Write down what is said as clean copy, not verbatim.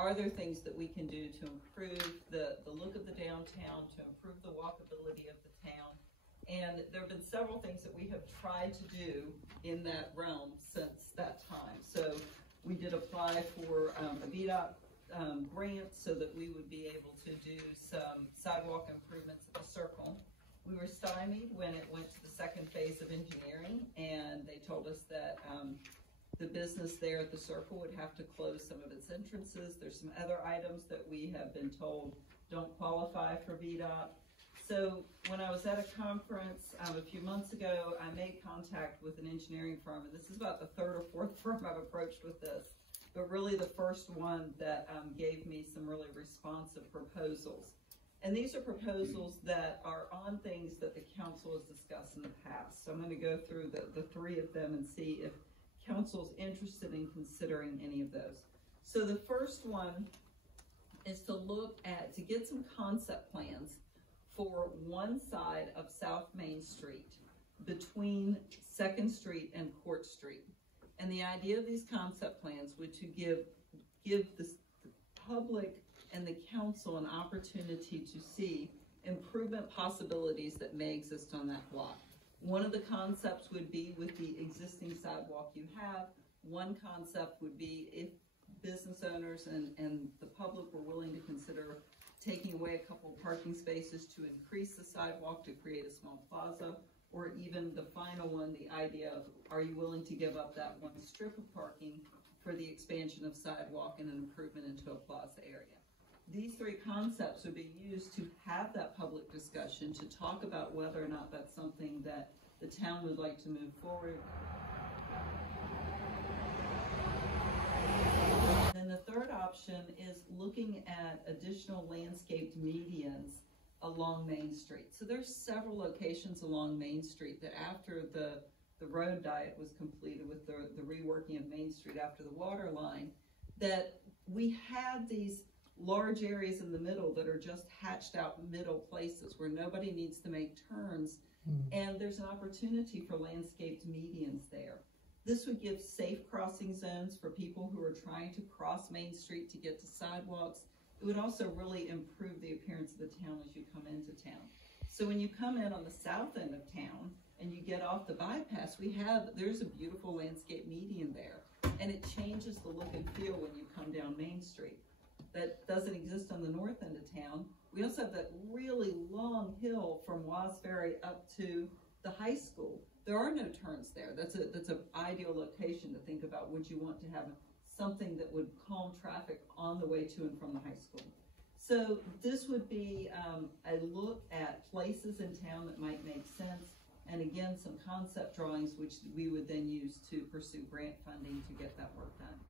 are there things that we can do to improve the look of the downtown, to improve the walkability of the town? And there have been several things that we have tried to do in that realm since that time. So we did apply for a VDOT grant so that we would be able to do some sidewalk improvements at the circle. We were stymied when it went to the second phase of engineering, and they told us that the business there at the circle would have to close some of its entrances. There's some other items that we have been told don't qualify for VDOT. So when I was at a conference a few months ago, I made contact with an engineering firm, and this is about the third or fourth firm I've approached with this, but really the first one that gave me some really responsive proposals. And these are proposals that are on things that the council has discussed in the past. So I'm going to go through the three of them and see if council's interested in considering any of those. So the first one is to get some concept plans for one side of South Main Street between 2nd Street and Court Street. And the idea of these concept plans would to give the public and the council an opportunity to see improvement possibilities that may exist on that block. One of the concepts would be with the existing sidewalk you have. One concept would be if business owners and the public were willing to consider taking away a couple of parking spaces to increase the sidewalk to create a small plaza, or even the final one, the idea of, are you willing to give up that one strip of parking for the expansion of sidewalk and an improvement into a plaza area? These three concepts would be used to have that public discussion, to talk about whether or not that's something that the town would like to move forward. And then the third option is looking at additional landscaped medians along Main Street. So there's several locations along Main Street that after the road diet was completed with the reworking of Main Street after the water line, that we had these large areas in the middle that are just hatched out middle places where nobody needs to make turns, and there's an opportunity for landscaped medians there. This would give safe crossing zones for people who are trying to cross Main Street to get to sidewalks. It would also really improve the appearance of the town as you come into town. So when you come in on the south end of town and you get off the bypass, there's a beautiful landscape median there, and it changes the look and feel when you come down Main Street. That doesn't exist on the north end of town. We also have that really long hill from Waz Ferry up to the high school. There are no turns there. That's an ideal location to think about. Would you want to have something that would calm traffic on the way to and from the high school? So this would be a look at places in town that might make sense, and again, some concept drawings which we would then use to pursue grant funding to get that work done.